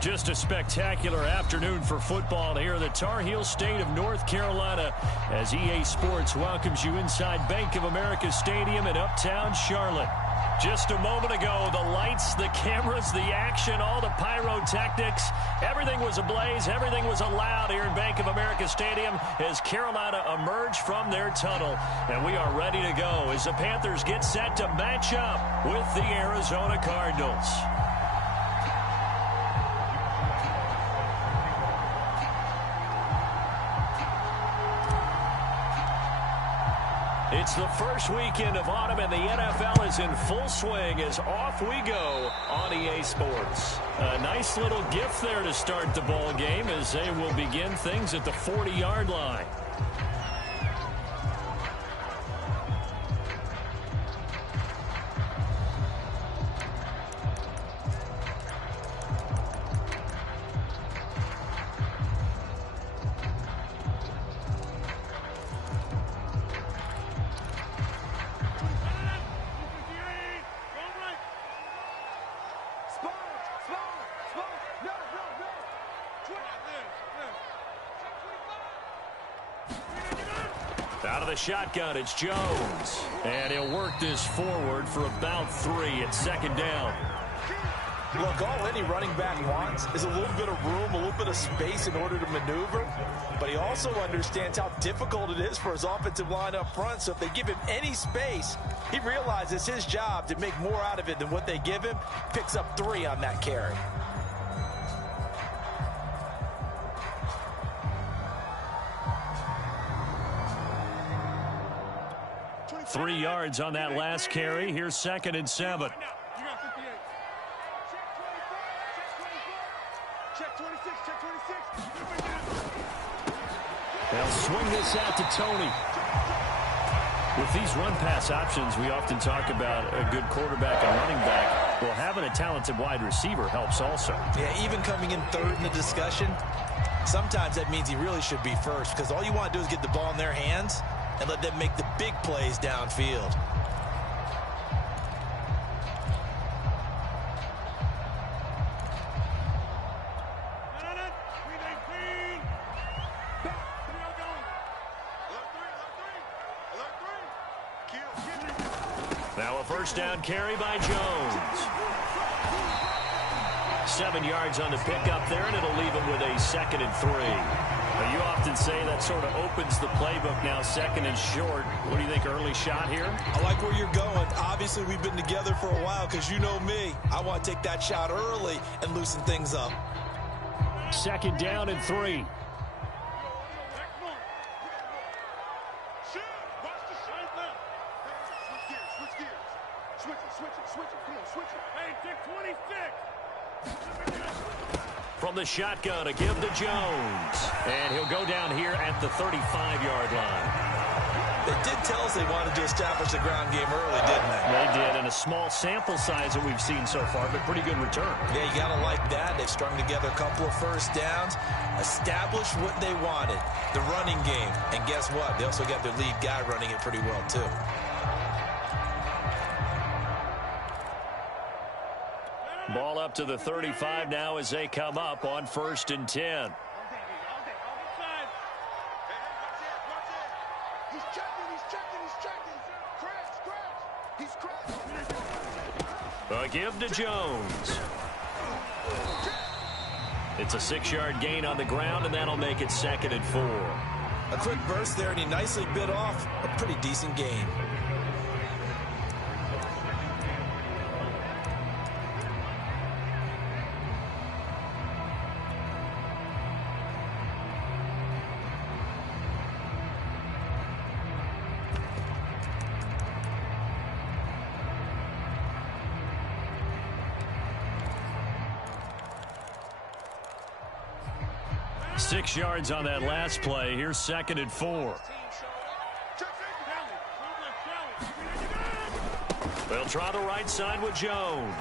Just a spectacular afternoon for football here in the Tar Heel state of North Carolina as EA Sports welcomes you inside Bank of America Stadium in Uptown Charlotte. Just a moment ago, the lights, the cameras, the action, all the pyrotechnics, everything was ablaze, everything was allowed here in Bank of America Stadium as Carolina emerged from their tunnel. And we are ready to go as the Panthers get set to match up with the Arizona Cardinals. It's the first weekend of autumn, and the NFL is in full swing as off we go on EA Sports. A nice little gift there to start the ball game as they will begin things at the 40-yard line. Out of the shotgun, it's Jones. And he'll work this forward for about 3 at second down. Look, all any running back wants is a little bit of room, a little bit of space in order to maneuver. But he also understands how difficult it is for his offensive line up front. So if they give him any space, he realizes his job to make more out of it than what they give him. Picks up 3 on that carry. 3 yards on that last carry. Here's 2nd and 7. They'll swing this out to Tony. With these run-pass options, we often talk about a good quarterback and running back. Well, having a talented wide receiver helps also. Yeah, even coming in third in the discussion, sometimes that means he really should be first because all you want to do is get the ball in their hands and let them make the big plays downfield. Now a first down carry by Jones. 7 yards on the pickup there, and it'll leave him with a 2nd and 3. Now, you often say that sort of opens the playbook now, 2nd and short. What do you think, early shot here? I like where you're going. Obviously, we've been together for a while because you know me. I want to take that shot early and loosen things up. 2nd down and 3. From the shotgun, a give to Jones. And he'll go down here at the 35-yard line. They did tell us they wanted to establish the ground game early, didn't they? They did, and a small sample size that we've seen so far, but pretty good return. Yeah, you got to like that. They've strung together a couple of first downs, established what they wanted, the running game. And guess what? They also got their lead guy running it pretty well, too. Ball up to the 35 now as they come up on 1st and 10. A give to Jones. It's a 6-yard gain on the ground, and that'll make it 2nd and 4. A quick burst there, and he nicely bit off a pretty decent gain. Six yards on that last play. Here's 2nd and 4. They'll try the right side with Jones.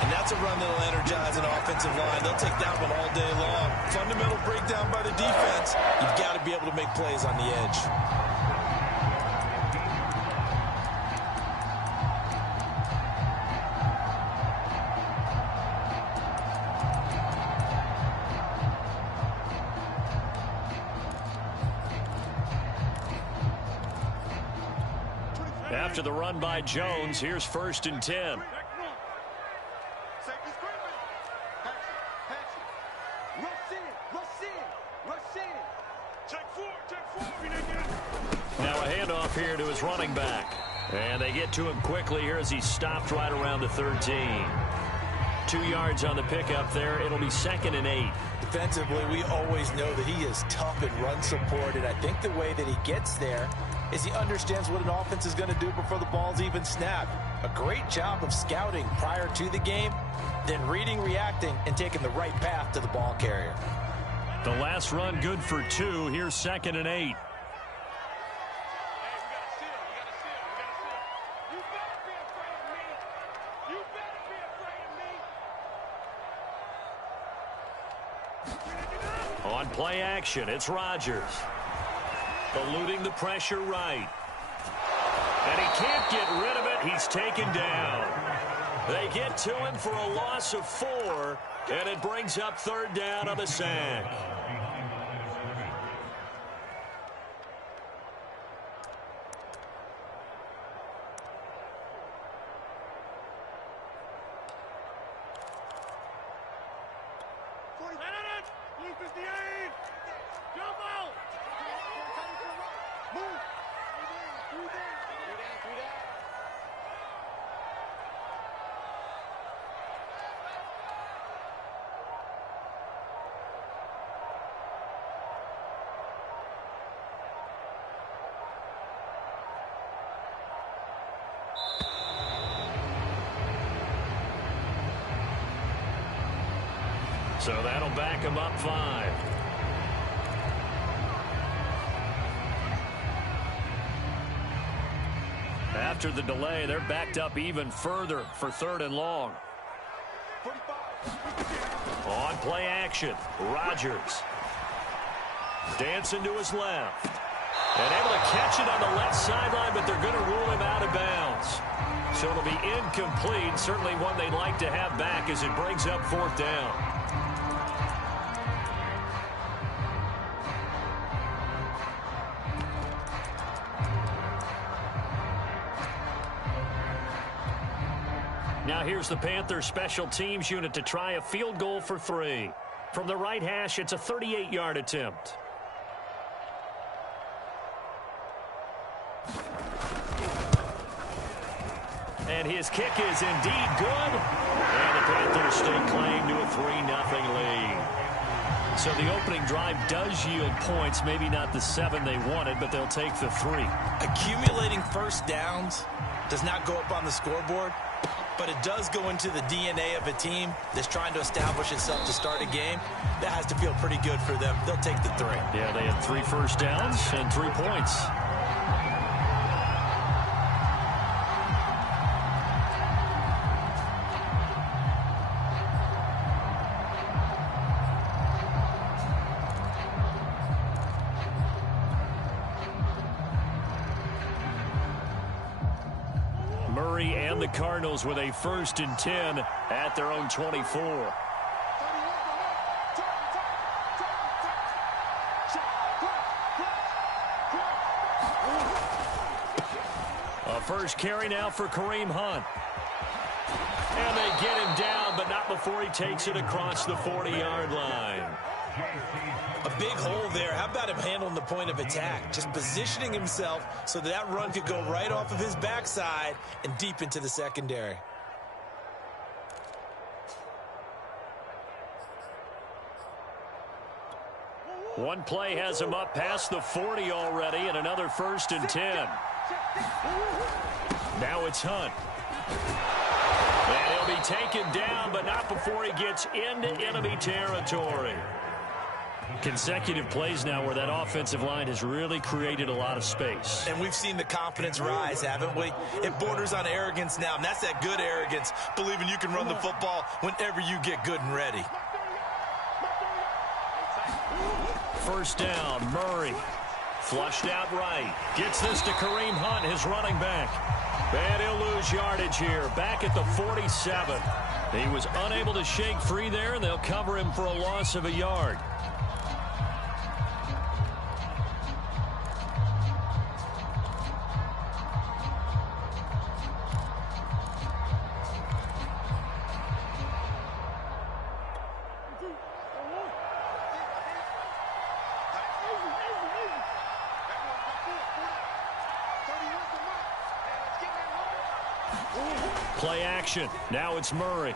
And that's a run that'll energize an offensive line. They'll take that one all day long. Fundamental breakdown by the defense. You've got to be able to make plays on the edge. After the run by Jones, here's 1st and 10. Now a handoff here to his running back. And they get to him quickly here as he stopped right around the 13. 2 yards on the pickup there. It'll be 2nd and 8. Defensively, we always know that he is tough in run support, and I think the way that he gets there is he understands what an offense is going to do before the ball's even snapped. A great job of scouting prior to the game, then reading, reacting, and taking the right path to the ball carrier. The last run good for 2. Here's 2nd and 8. On play action, it's Rodgers. Eluding the pressure right. And he can't get rid of it. He's taken down. They get to him for a loss of 4, and it brings up 3rd down on the sack. So that'll back him up 5. After the delay, they're backed up even further for 3rd and long. On play action, Rodgers. Dancing to his left. And able to catch it on the left sideline, but they're going to rule him out of bounds. So it'll be incomplete. Certainly one they'd like to have back as it brings up 4th down. Now here's the Panthers special teams unit to try a field goal for 3. From the right hash, it's a 38-yard attempt. And his kick is indeed good. And the Panthers stake claim to a 3-0 lead. So the opening drive does yield points, maybe not the 7 they wanted, but they'll take the 3. Accumulating first downs does not go up on the scoreboard, but it does go into the DNA of a team that's trying to establish itself to start a game. That has to feel pretty good for them. They'll take the 3. Yeah, they had 3 first downs and 3 points. Murray and the Cardinals with a 1st and 10 at their own 24. A first carry now for Kareem Hunt. And they get him down, but not before he takes it across the 40-yard line. A big hole there. How about him handling the point of attack? Just positioning himself so that run could go right off of his backside and deep into the secondary. One play has him up past the 40 already, and another 1st and 10. Now it's Hunt. And he'll be taken down, but not before he gets into enemy territory. Consecutive plays now where that offensive line has really created a lot of space. And we've seen the confidence rise, haven't we? It borders on arrogance now, and that's that good arrogance, believing you can run the football whenever you get good and ready. First down, Murray. Flushed out right. Gets this to Kareem Hunt, his running back. And he'll lose yardage here, back at the 47. He was unable to shake free there, and they'll cover him for a loss of a yard. Play action. Now it's Murray.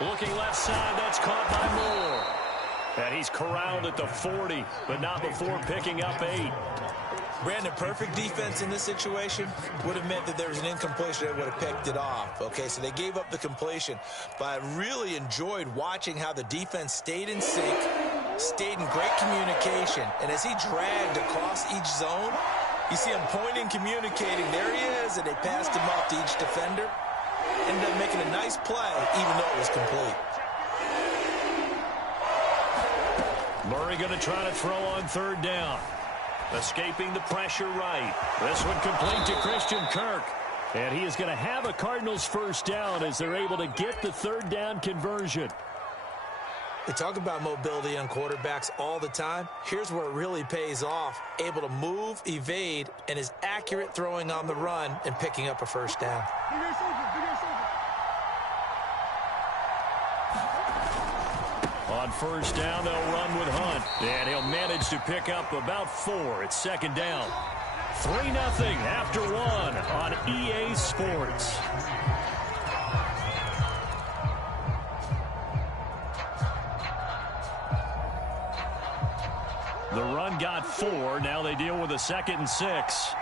Looking left side. That's caught by Moore. And he's corralled at the 40, but not before picking up 8. Brandon, perfect defense in this situation would have meant that there was an incompletion that would have picked it off. Okay, so they gave up the completion. But I really enjoyed watching how the defense stayed in sync, stayed in great communication. And as he dragged across each zone, you see him pointing, communicating. There he is, and they passed him off to each defender. Ended up making a nice play, even though it was complete. Murray going to try to throw on 3rd down. Escaping the pressure right. This one complete to Christian Kirk. And he is going to have a Cardinals 1st down as they're able to get the 3rd down conversion. They talk about mobility on quarterbacks all the time. Here's where it really pays off. Able to move, evade, and is accurate throwing on the run and picking up a 1st down. On 1st down, they'll run with Hunt. And he'll manage to pick up about 4. It's 2nd down. 3-0 after 1 on EA Sports. The run got 4. Now they deal with a 2nd and 6.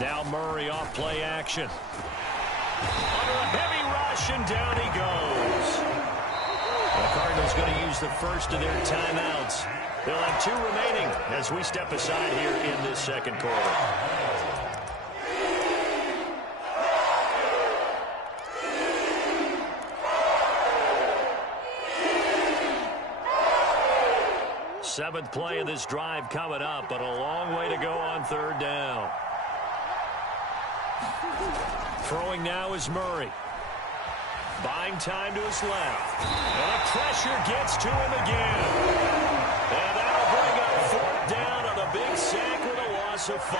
Now Murray off play action. Under a heavy rush, and down he goes. The Cardinals going to use the first of their timeouts. They'll have 2 remaining as we step aside here in this 2nd quarter. Seventh play of this drive coming up, but a long way to go on 3rd down. Throwing now is Murray. Buying time to his left. And the pressure gets to him again. And that'll bring up 4th down on a big sack with a loss of 5.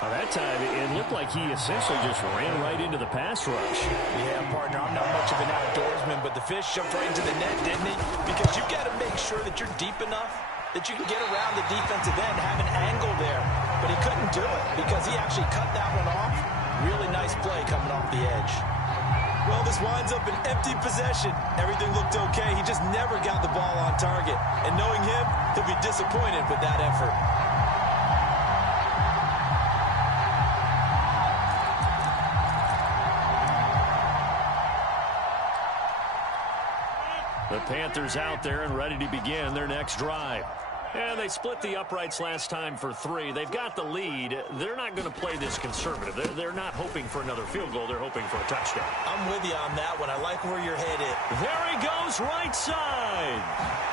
Well, that time, it looked like he essentially just ran right into the pass rush. Yeah, partner, I'm not much of an outdoorsman, but the fish jumped right into the net, didn't he? Because you've got to make sure that you're deep enough that you can get around the defensive end, have an angle there. But he couldn't do it because he actually cut that one off. Really nice play coming off the edge. Well, this winds up an empty possession. Everything looked okay. He just never got the ball on target. And knowing him, he'll be disappointed with that effort. The Panthers out there and ready to begin their next drive. And they split the uprights last time for 3. They've got the lead. They're not going to play this conservative. They're not hoping for another field goal. They're hoping for a touchdown. I'm with you on that one. I like where you're headed. There he goes, right side.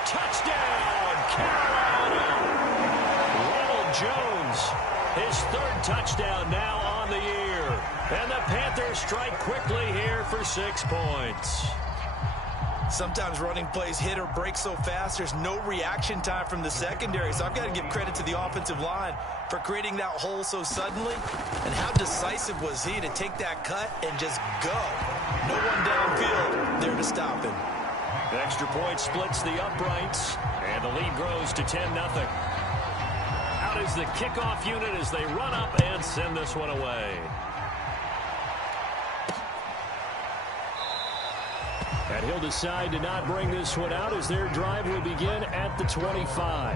Touchdown, Carolina. Ronald Jones, his 3rd touchdown now on the year. And the Panthers strike quickly here for 6 points. Sometimes running plays hit or break so fast, there's no reaction time from the secondary. So I've got to give credit to the offensive line for creating that hole so suddenly. And how decisive was he to take that cut and just go? No one downfield there to stop him. The extra point splits the uprights, and the lead grows to 10-0. Out is the kickoff unit as they run up and send this one away. And he'll decide to not bring this one out as their drive will begin at the 25.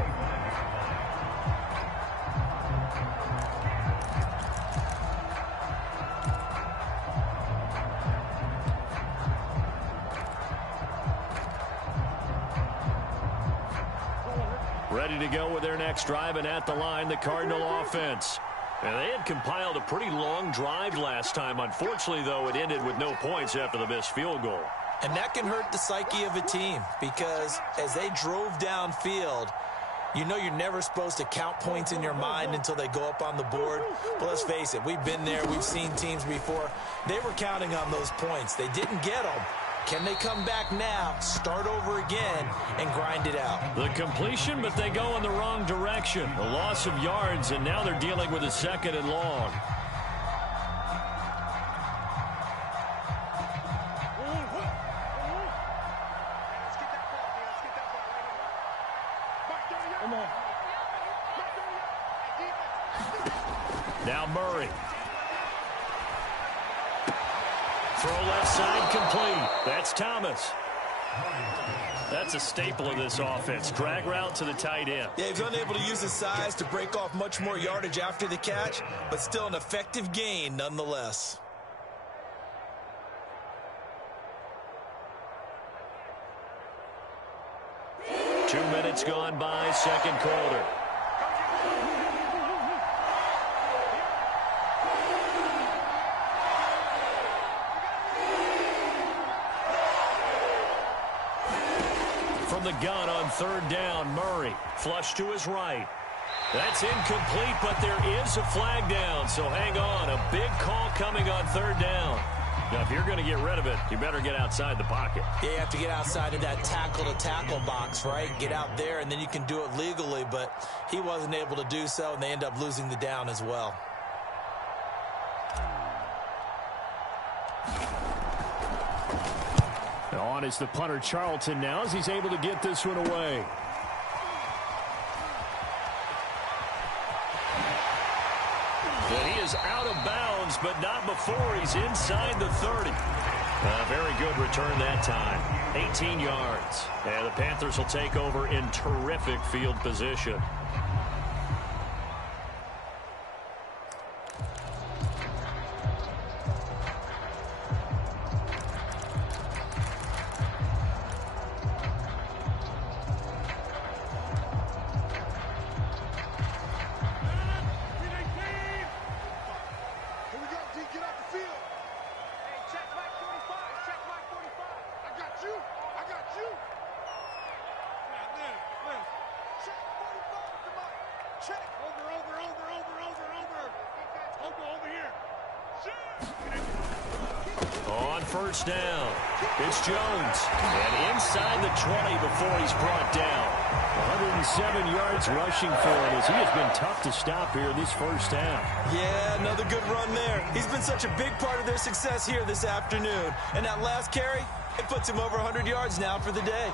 Ready to go with their next drive, and at the line, the Cardinal offense. And they had compiled a pretty long drive last time. Unfortunately, though, it ended with no points after the missed field goal. And that can hurt the psyche of a team because as they drove downfield, you know you're never supposed to count points in your mind until they go up on the board. But let's face it, we've been there. We've seen teams before. They were counting on those points. They didn't get them. Can they come back now, start over again, and grind it out? The completion, but they go in the wrong direction. The loss of yards, and now they're dealing with a 2nd and long. Now Murray. Throw left side complete. That's Thomas. That's a staple of this offense. Drag route to the tight end. Yeah, he's unable to use his size to break off much more yardage after the catch, but still an effective gain nonetheless. Two minutes gone by, second quarter. From the gun on third down, Murray. Flush to his right. That's incomplete, but there is a flag down, so hang on. A big call coming on third down. Now, if you're going to get rid of it, you better get outside the pocket. Yeah, you have to get outside of that tackle-to-tackle box, right? Get out there, and then you can do it legally, but he wasn't able to do so, and they end up losing the down as well. On is the punter, Charlton, now, as he's able to get this one away. And he is out of bounds, but not before he's inside the 30. A very good return that time. 18 yards. And the Panthers will take over in terrific field position. First down. It's Jones. And inside the 20 before he's brought down. 107 yards rushing for him as he has been tough to stop here this first half. Yeah, another good run there. He's been such a big part of their success here this afternoon. And that last carry, it puts him over 100 yards now for the day.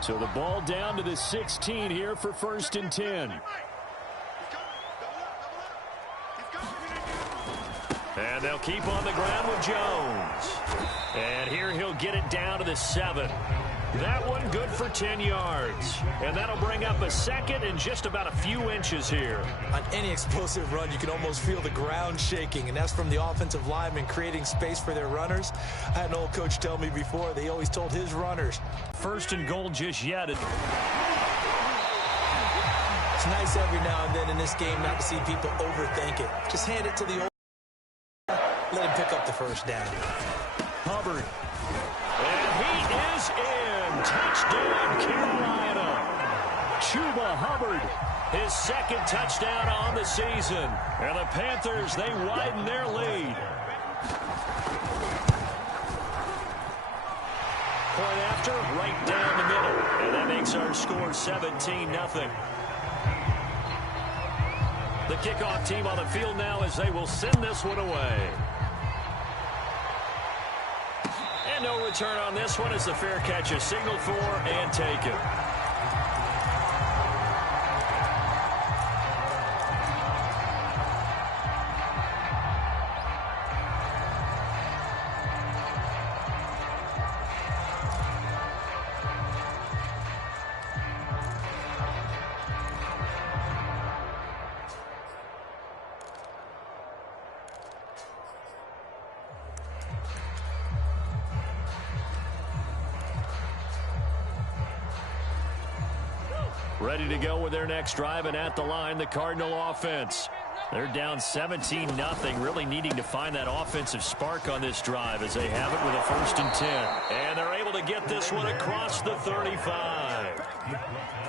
So the ball down to the 16 here for first and 10. And they'll keep on the ground with Jones. And here he'll get it down to the 7. That one good for 10 yards. And that'll bring up a second and just about a few inches here. On any explosive run, you can almost feel the ground shaking, and that's from the offensive linemen creating space for their runners. I had an old coach tell me before, they always told his runners. First and goal just yet. It's nice every now and then in this game not to see people overthink it. Just hand it to the old. Let him pick up the first down. Hubbard. And he is in. Touchdown, Carolina. Chuba Hubbard, his second touchdown on the season. And the Panthers, they widen their lead. Point after, right down the middle. And that makes our score 17-0. The kickoff team on the field now as they will send this one away. And no return on this one as the fair catch is signaled for and taken. Ready to go with their next drive, and at the line, the Cardinal offense. They're down 17-0, really needing to find that offensive spark on this drive as they have it with a first and 10. And they're able to get this one across the 35.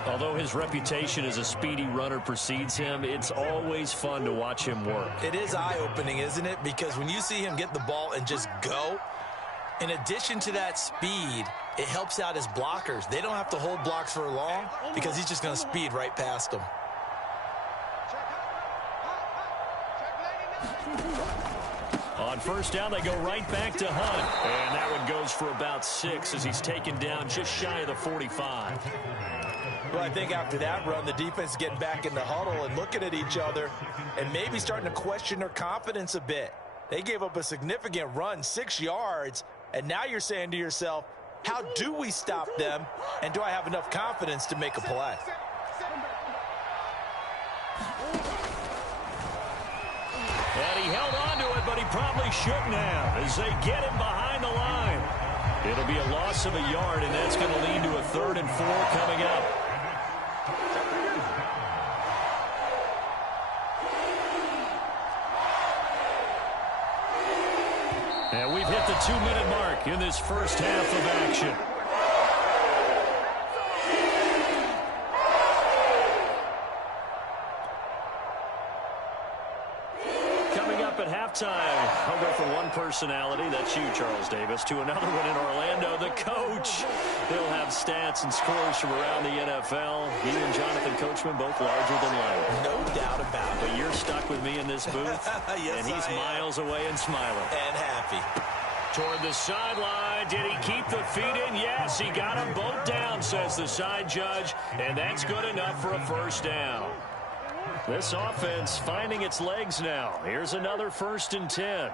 Although his reputation as a speedy runner precedes him, it's always fun to watch him work. It is eye-opening, isn't it? Because when you see him get the ball and just go, in addition to that speed, it helps out his blockers. They don't have to hold blocks for long because he's just going to speed right past them. On first down, they go right back to Hunt. And that one goes for about 6 as he's taken down just shy of the 45. Well, I think after that run, the defense is getting back in the huddle and looking at each other and maybe starting to question their confidence a bit. They gave up a significant run, 6 yards, and now you're saying to yourself, how do we stop them, and do I have enough confidence to make a play? And he held on to it, but he probably shouldn't have as they get him behind the line. It'll be a loss of a yard, and that's going to lead to a 3rd and 4 coming up. And we've hit the 2-minute mark in this first half of action. Coming up at halftime, I'll go from one personality, that's you, Charles Davis, to another one in Orlando, the coach. He'll have stats and scores from around the NFL. He and Jonathan Coachman both larger than life. No doubt about it. But you're stuck with me in this booth, yes, and he's miles away and smiling. And happy. Toward the sideline, did he keep the feet in? Yes, he got them both down, says the side judge, and that's good enough for a first down. This offense finding its legs now. Here's another 1st and 10.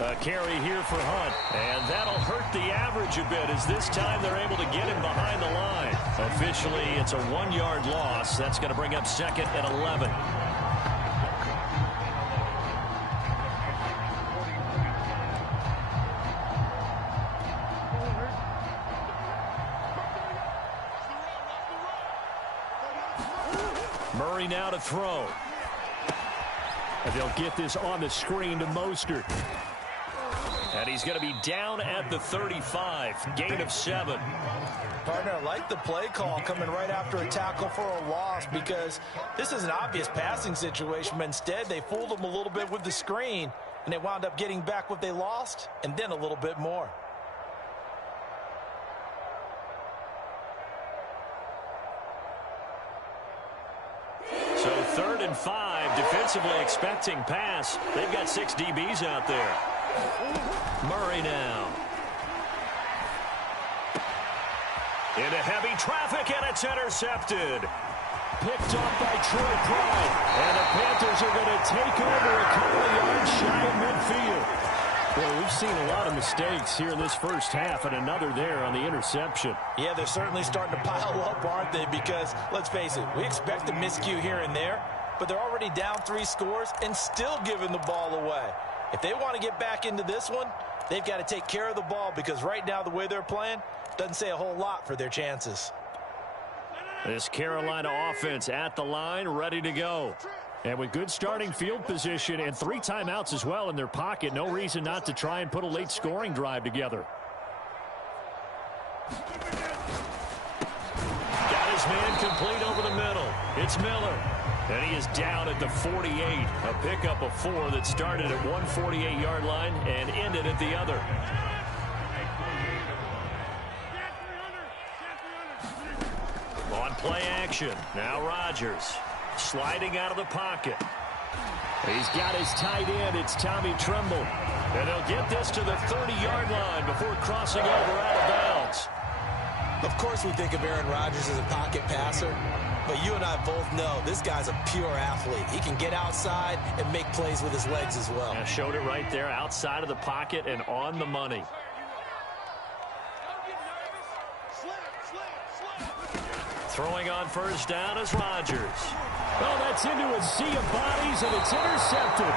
A carry here for Hunt, and that'll hurt the average a bit as this time they're able to get him behind the line. Officially, it's a 1-yard loss. That's going to bring up 2nd and 11. Murray now to throw. And they'll get this on the screen to Mostert. And he's going to be down at the 35. Gain of 7. Partner, I like the play call coming right after a tackle for a loss because this is an obvious passing situation, but instead they fooled them a little bit with the screen, and they wound up getting back what they lost and then a little bit more. So 3rd and 5, defensively expecting pass. They've got 6 DBs out there. Murray now. Into heavy traffic, and it's intercepted. Picked up by Troy Pride. And the Panthers are going to take over a couple of yards shy of midfield. Well, we've seen a lot of mistakes here in this first half, and another there on the interception. Yeah, they're certainly starting to pile up, aren't they? Because, let's face it, we expect a miscue here and there, but they're already down 3 scores and still giving the ball away. If they want to get back into this one, they've got to take care of the ball because right now the way they're playing doesn't say a whole lot for their chances. This Carolina offense at the line, ready to go. And with good starting field position and 3 timeouts as well in their pocket, no reason not to try and put a late scoring drive together. Got his man complete over the middle. It's Miller. And he is down at the 48. A pickup of 4 that started at one 48-yard line and ended at the other. On play action, now Rodgers. Sliding out of the pocket. He's got his tight end. It's Tommy Tremble. And they'll get this to the 30-yard line before crossing over out of bounds. Of course we think of Aaron Rodgers as a pocket passer, but you and I both know this guy's a pure athlete. He can get outside and make plays with his legs as well. Yeah, showed it right there outside of the pocket and on the money. Throwing on first down is Rodgers. Oh, that's into a sea of bodies, and it's intercepted.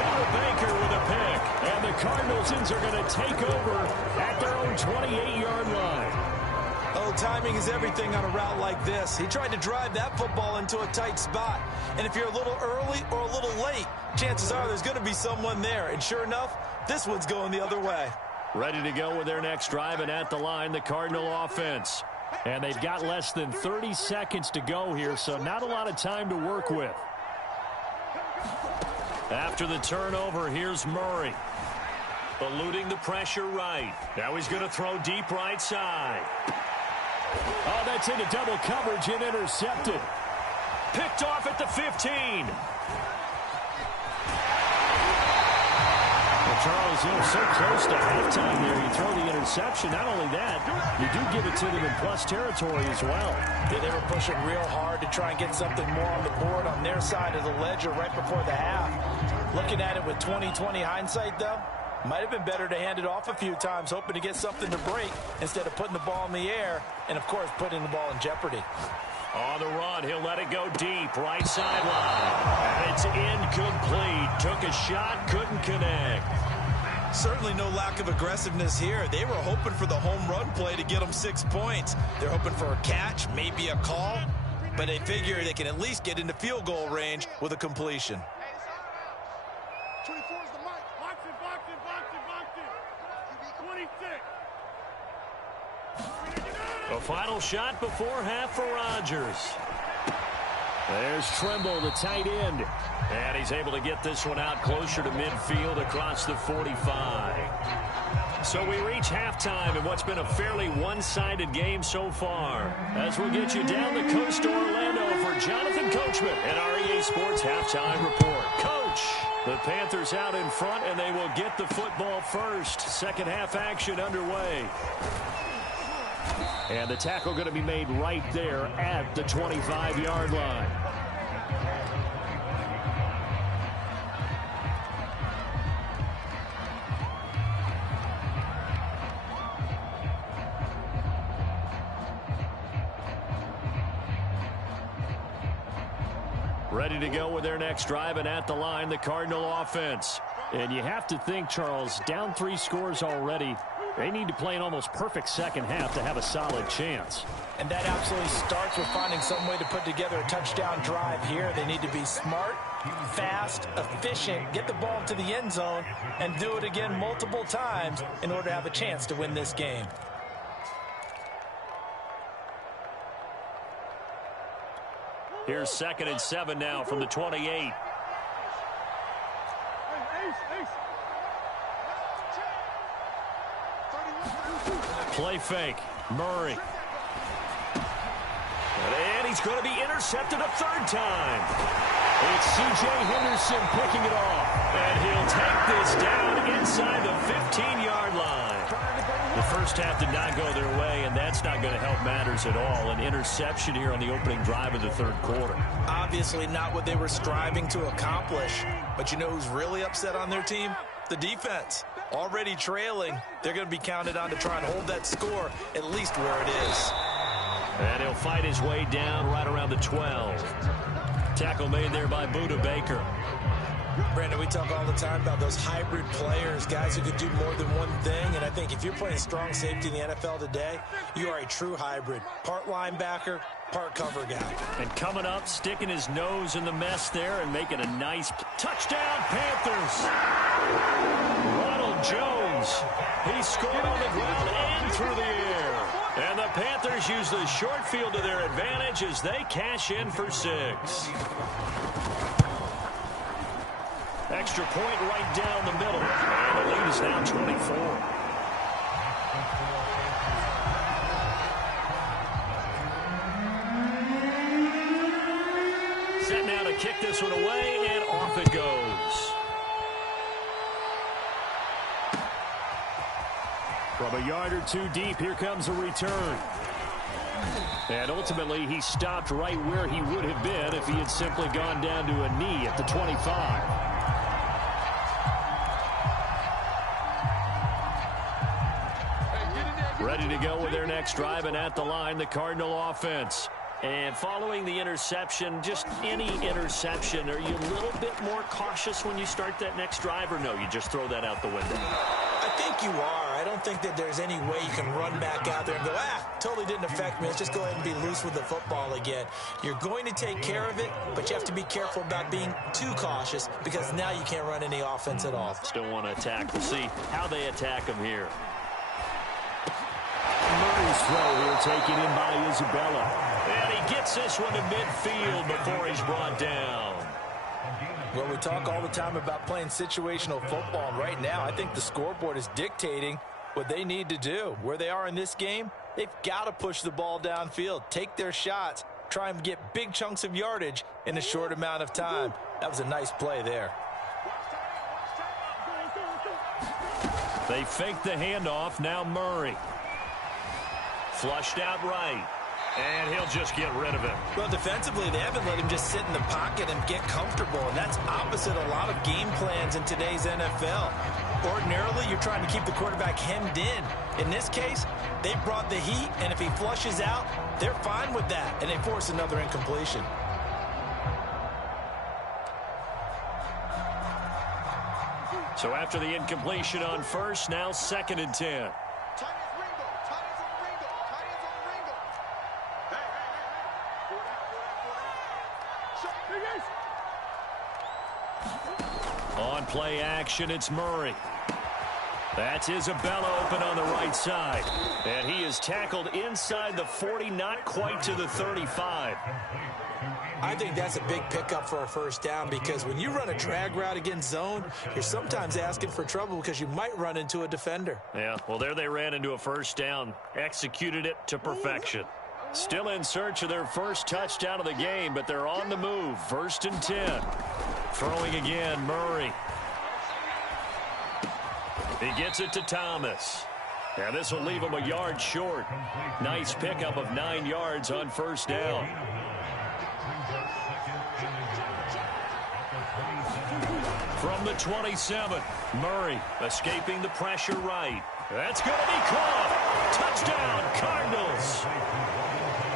Bill Baker with a pick, and the Cardinals are going to take over at their own 28-yard line. Oh, timing is everything on a route like this. He tried to drive that football into a tight spot, and if you're a little early or a little late, chances are there's going to be someone there, and sure enough, this one's going the other way. Ready to go with their next drive, and at the line, the Cardinal offense. And they've got less than 30 seconds to go here, so not a lot of time to work with. After the turnover, here's Murray. Eluding the pressure right. Now he's going to throw deep right side. Oh, that's into double coverage and intercepted. picked off at the 15. Charles, so close to halftime there. You throw the interception. Not only that, you do give it to them in plus territory as well. Yeah, they were pushing real hard to try and get something more on the board on their side of the ledger right before the half. Looking at it with 20/20 hindsight, though, might have been better to hand it off a few times, hoping to get something to break instead of putting the ball in the air and, of course, putting the ball in jeopardy. On the run, he'll let it go deep, right sideline. And it's incomplete. Took a shot, couldn't connect. Certainly no lack of aggressiveness here. They were hoping for the home run play to get them 6 points. They're hoping for a catch, maybe a call, but they figure they can at least get into field goal range with a completion. 24 is the mark. Box it. 26. A final shot before half for Rodgers. There's Trimble, the tight end. And he's able to get this one out closer to midfield across the 45. So we reach halftime in what's been a fairly one-sided game so far. As we'll get you down the coast to Orlando for Jonathan Coachman and our EA Sports Halftime Report. Coach, the Panthers out in front, and they will get the football first. Second half action underway. And the tackle going to be made right there at the 25-yard line. Ready to go with their next drive, and at the line, the Cardinal offense. And you have to think, Charles, down 3 scores already. They need to play an almost perfect second half to have a solid chance. And that absolutely starts with finding some way to put together a touchdown drive here. They need to be smart, fast, efficient, get the ball to the end zone, and do it again multiple times in order to have a chance to win this game. Here's 2nd and 7 now from the 28. Play fake. Murray. And he's going to be intercepted a 3rd time. It's C.J. Henderson picking it off. And he'll take this down inside the 15-yard line. The first half did not go their way, and that's not going to help matters at all. An interception here on the opening drive of the 3rd quarter. Obviously not what they were striving to accomplish. But you know who's really upset on their team? The defense. Already trailing, they're going to be counted on to try and hold that score at least where it is. And he'll fight his way down right around the 12. Tackle made there by Budda Baker. Brandon, we talk all the time about those hybrid players, guys who could do more than one thing, and I think if you're playing strong safety in the NFL today, you are a true hybrid. Part linebacker, part cover guy. And coming up, sticking his nose in the mess there and making a nice touchdown, Panthers. Ronald Jones, he scored on the ground and through the air. And the Panthers use the short field to their advantage as they cash in for 6. Extra point right down the middle. And the lead is now 24. Set now to kick this one away, and off it goes. From a yard or 2 deep, here comes a return. And ultimately, he stopped right where he would have been if he had simply gone down to a knee at the 25. Ready to go with their next drive, and at the line, the Cardinal offense. And following the interception, just any interception, are you a little bit more cautious when you start that next drive, or no, you just throw that out the window? I think you are. I don't think that there's any way you can run back out there and go, totally didn't affect me. Let's just go ahead and be loose with the football again. You're going to take care of it, but you have to be careful about being too cautious because now you can't run any offense at all. Still want to attack. We'll see how they attack him here. Murray's throw here taken in by Isabella. And he gets this one to midfield before he's brought down. Well, we talk all the time about playing situational football, and right now I think the scoreboard is dictating what they need to do. Where they are in this game, they've got to push the ball downfield, take their shots, try and get big chunks of yardage in a short amount of time. That was a nice play there. They fake the handoff. Now Murray. Flushed out right. And he'll just get rid of it. Well, defensively, they haven't let him just sit in the pocket and get comfortable, and that's opposite a lot of game plans in today's NFL. Ordinarily, you're trying to keep the quarterback hemmed in. In this case, they brought the heat, and if he flushes out, they're fine with that, and they force another incompletion. So after the incompletion on first, now 2nd and 10. On play action, it's Murray. That's Isabella open on the right side. And he is tackled inside the 40, not quite to the 35. I think that's a big pickup for a first down because when you run a drag route against zone, you're sometimes asking for trouble because you might run into a defender. Yeah, well, there they ran into a first down. Executed it to perfection. Still in search of their first touchdown of the game, but they're on the move. 1st and 10. Throwing again, Murray. He gets it to Thomas. And this will leave him a yard short. Nice pickup of 9 yards on first down. From the 27, Murray escaping the pressure right. That's going to be caught. Touchdown, Cardinals.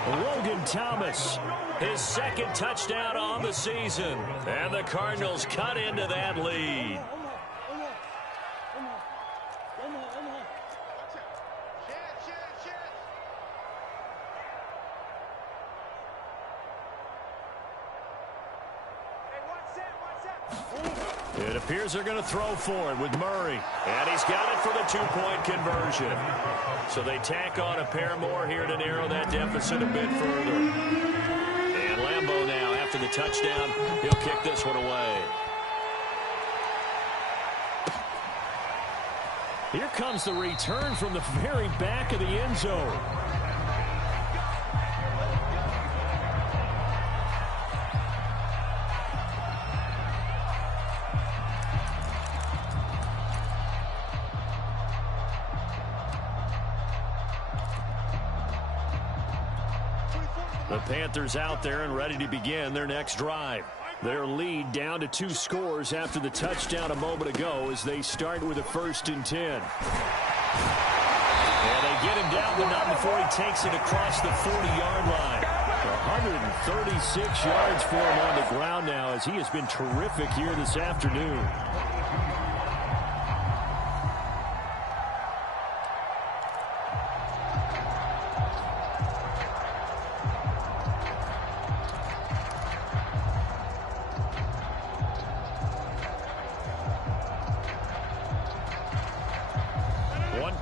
Logan Thomas, his 2nd touchdown on the season. And the Cardinals cut into that lead. It appears they're going to throw for it with Murray. And he's got it for the 2-point conversion. So they tack on a pair more here to narrow that deficit a bit further. And Lambeau now, after the touchdown, he'll kick this one away. Here comes the return from the very back of the end zone. The Panthers out there and ready to begin their next drive. Their lead down to 2 scores after the touchdown a moment ago as they start with a 1st and 10. And they get him down, but not before he takes it across the 40-yard line. 136 yards for him on the ground now as he has been terrific here this afternoon.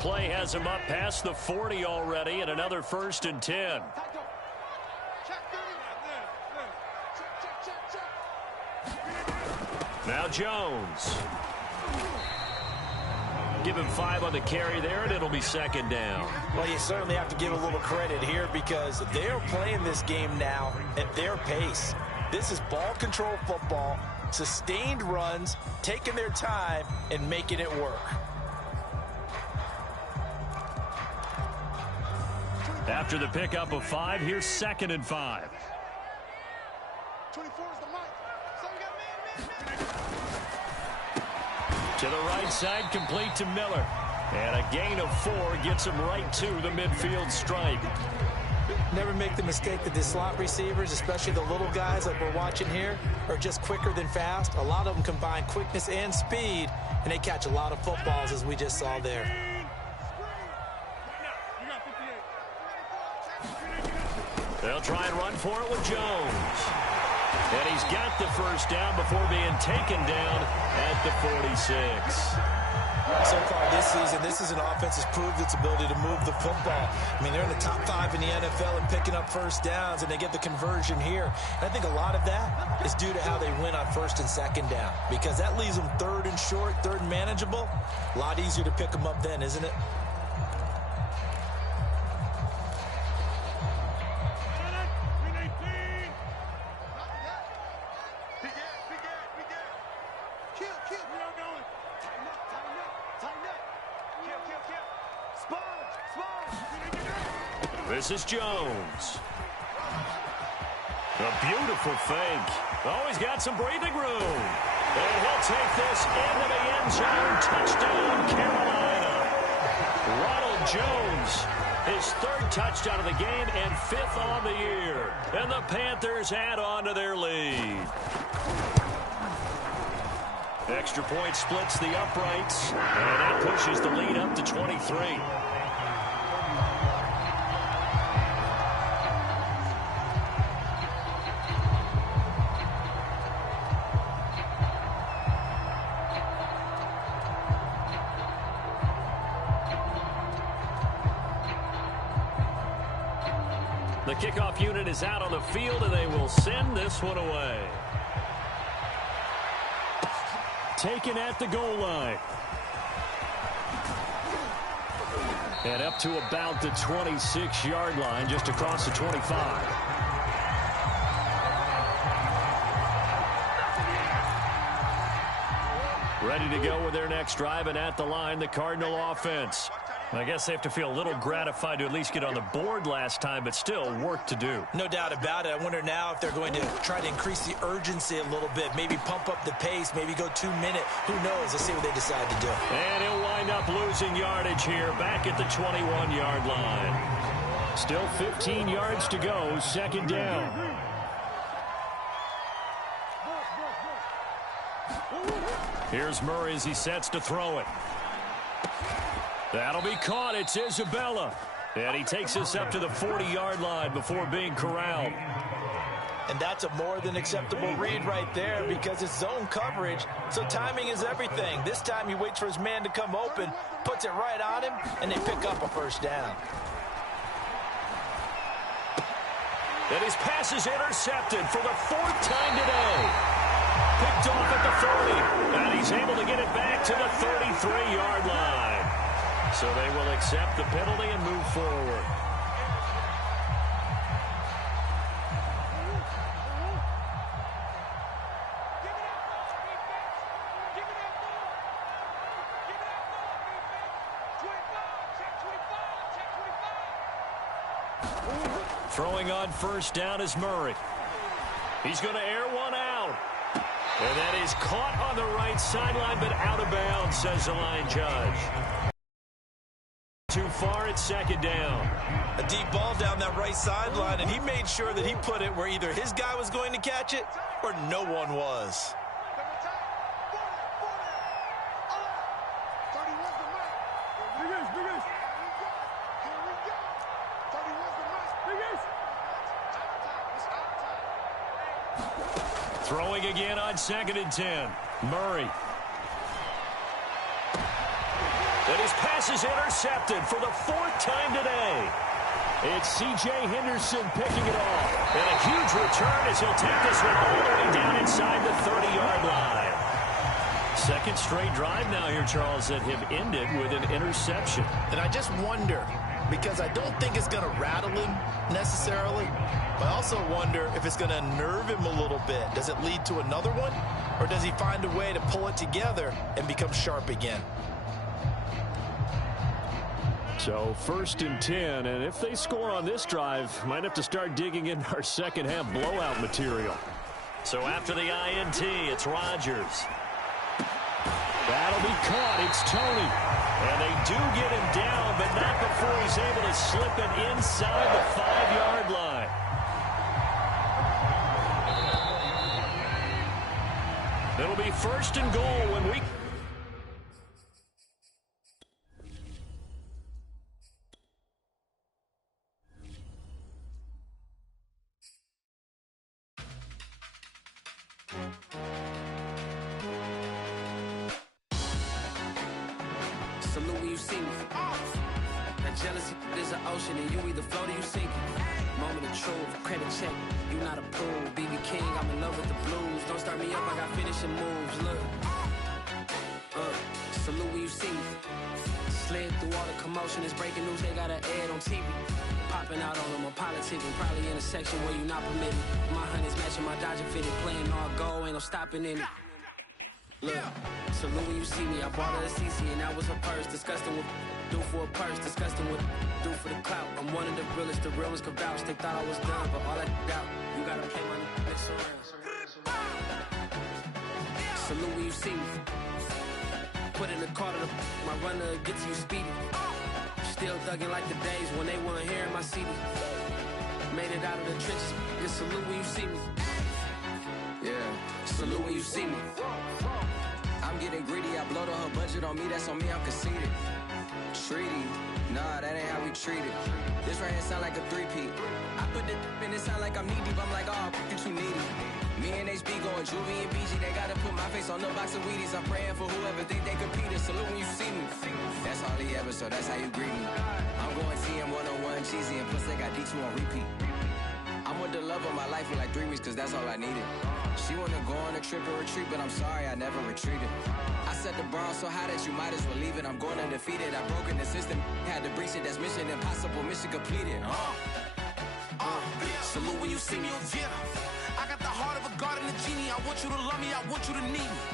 Play has him up past the 40 already, and another 1st and 10. Now Jones. Give him 5 on the carry there, and it'll be 2nd down. Well, you certainly have to give a little credit here because they're playing this game now at their pace. This is ball control football, sustained runs, taking their time, and making it work. After the pickup of 5, here's 2nd and 5. 24 is the mic. So we got man. To the right side, complete to Miller. And a gain of 4 gets him right to the midfield stripe. Never make the mistake that the slot receivers, especially the little guys like we're watching here, are just quicker than fast. A lot of them combine quickness and speed, and they catch a lot of footballs as we just saw there. They'll try and run for it with Jones. And he's got the 1st down before being taken down at the 46. So far this season, this is an offense that's proved its ability to move the football. I mean, they're in the top 5 in the NFL and picking up 1st downs, and they get the conversion here. And I think a lot of that is due to how they win on 1st and 2nd down, because that leaves them 3rd and short, 3rd and manageable. A lot easier to pick them up then, isn't it? This is Jones. A beautiful fake. Always got some breathing room. And he'll take this into the end zone. Touchdown, Carolina. Ronald Jones, his third touchdown of the game and 5th on the year. And the Panthers add on to their lead. Extra point splits the uprights. And that pushes the lead up to 23. The kickoff unit is out on the field, and they will send this one away. Taken at the goal line. And up to about the 26-yard line, just across the 25. Ready to go with their next drive, and at the line, the Cardinal offense. I guess they have to feel a little gratified to at least get on the board last time, but still work to do. No doubt about it. I wonder now if they're going to try to increase the urgency a little bit, maybe pump up the pace, maybe go 2-minute. Who knows? Let's see what they decide to do. And he'll wind up losing yardage here back at the 21-yard line. Still 15 yards to go, second down. Here's Murray as he sets to throw it. That'll be caught. It's Isabella. And he takes us up to the 40-yard line before being corralled. And that's a more than acceptable read right there because it's zone coverage, so timing is everything. This time he waits for his man to come open, puts it right on him, and they pick up a first down. And his pass is intercepted for the 4th time today. Picked off at the 40, and he's able to get it back to the 33-yard line. So they will accept the penalty and move forward. Throwing on first down is Murray. He's going to air one out. And that is caught on the right sideline, but out of bounds, says the line judge. Too far at second down. A deep ball down that right sideline, and he made sure that he put it where either his guy was going to catch it or no one was. Throwing again on 2nd and 10. Murray. And his pass is intercepted for the 4th time today. It's C.J. Henderson picking it off. And a huge return as he'll take this one all the way down inside the 30-yard line. Second straight drive now here, Charles, that have ended with an interception. And I just wonder, because I don't think it's going to rattle him necessarily, but I also wonder if it's going to nerve him a little bit. Does it lead to another one? Or does he find a way to pull it together and become sharp again? So 1st and 10, and if they score on this drive, might have to start digging in our second half blowout material. So after the INT, it's Rodgers. That'll be caught. It's Tony. And they do get him down, but not before he's able to slip it inside the 5-yard line. It'll be 1st and goal when we... Salute when you see me. That jealousy is an ocean, and you either float or you sink. Moment of truth, credit check, you not approved. BB King, I'm in love with the blues. Don't start me up, I got finishing moves. Look, salute when you see me. Slid through all the commotion, it's breaking news, they got an ad on TV. Popping out on them, I'm politicking, probably in a section where you not permitted. My honey's matching my Dodger fitted, playing all go, ain't no stopping in it. Look, salute when you see me. I bought her a CC and that was her purse. Disgusting with do for a purse, disgusting what do for the clout. I'm one of the realest, the real ones can vouch. They thought I was done, but all I out. You gotta pay money, mix around. Salute when you see me. Put in the car to my runner gets you speedy. Still thugging like the days when they weren't hearing my CD. Made it out of the trenches. Just salute when you see me. Yeah, salute when you see me. I'm getting greedy. I blowed on her budget on me. That's on me. I'm conceited. Treaty. Nah, that ain't how we treat it. This right here sound like a three-peat. I put the in it sound like I'm knee deep. I'm like, oh, you too needy. Me and HB going Juvie and BG. They gotta put my face on the box of Wheaties. I'm praying for whoever think they competed. Salute when you see me. That's all he ever, so that's how you greet me. I'm going TM 101 cheesy and plus they got D2 on repeat. I'm with the love of my life for like 3 weeks cause that's all I needed. She wanna go on a trip and retreat, but I'm sorry I never retreated. I set the bar so high that you might as well leave it. I'm going undefeated. I've broken the system. Had to breach it. That's mission impossible. Mission completed. Salute when you see me, yeah. I got the heart of a god and a genie. I want you to love me, I want you to need me.